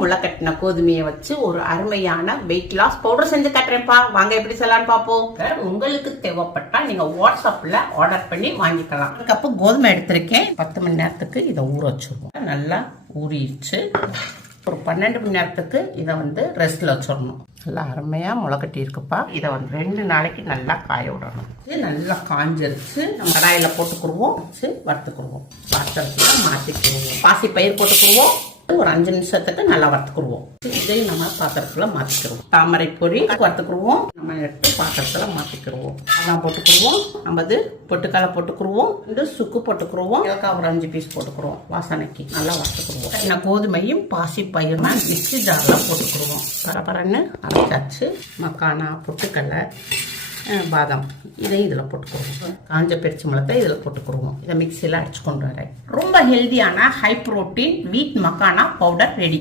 முளைக்கட்டின கோதுமையை வச்சு ஒரு அருமையான வெயிட் லாஸ் பவுடர் செஞ்சு காட்டுறேன்ப்பா. வாங்க எப்படி செய்யலாம்னு பார்ப்போம். உங்களுக்கு தேவைப்பட்டா நீங்க வாட்ஸ்அப்ல ஆர்டர் பண்ணி வாங்கிக்கலாம். ஒரு கப்பு கோதுமை எடுத்திருக்கேன். 10 மணி நேரத்துக்கு இதை ஊற வச்சிருவோம். நல்லா ஊறிடுச்சு. ஒரு 12 மணி நேரத்துக்கு இதை ரெஸ்ட்ல வச்சிடணும். நல்லா அருமையா முளைக்கட்டி இருக்குப்பா. இதை 2 நாளைக்கு நல்லா காய விடணும். இது நல்லா காஞ்சிருச்சு. நம்ம கடாயில போட்டுக்குருவோம், வறுத்துக்குருவோம். பாத்திரத்துல மாத்திக்குருவோம். பாசி பயிர் போட்டுக்குருவோம். ஒரு 5 நிமிஷத்துக்கு நல்லா வறுத்துக்குருவோம். இதையும் நம்ம பாத்திரத்துல மாத்திக்கிடுவோம். தாமரை பொரி வறுத்துக்குருவோம். நம்ம எடுத்து பாத்திரத்துல மாத்திக்கிடுவோம். அதான் போட்டுக்குருவோம். நம்ம பொட்டுக்காலை போட்டுக்குருவோம். சுக்கு போட்டுக்குருவோம். ஏலக்காய் ஒரு 5 பீஸ் போட்டுக்குருவோம். வாசனைக்கு நல்லா வறுத்துக்குருவோம். கோதுமையும் பாசி பயிரும் மிக்சி ஜார்ல போட்டுக்குருவோம். பரபரன்னு அரைச்சாச்சு. மக்கானா, பொட்டுக்கடலை, பாதாம் இதையும் இதில் போட்டுக்குருவோம். காஞ்ச பெரிச்சி மிளகாய் இதில் போட்டுக்குருவோம். இதை மிக்சியில் அடிச்சு கொண்டு வரேன். ரொம்ப ஹெல்தியான ஹை புரோட்டீன் வீட் மக்கானா பவுடர் ரெடி.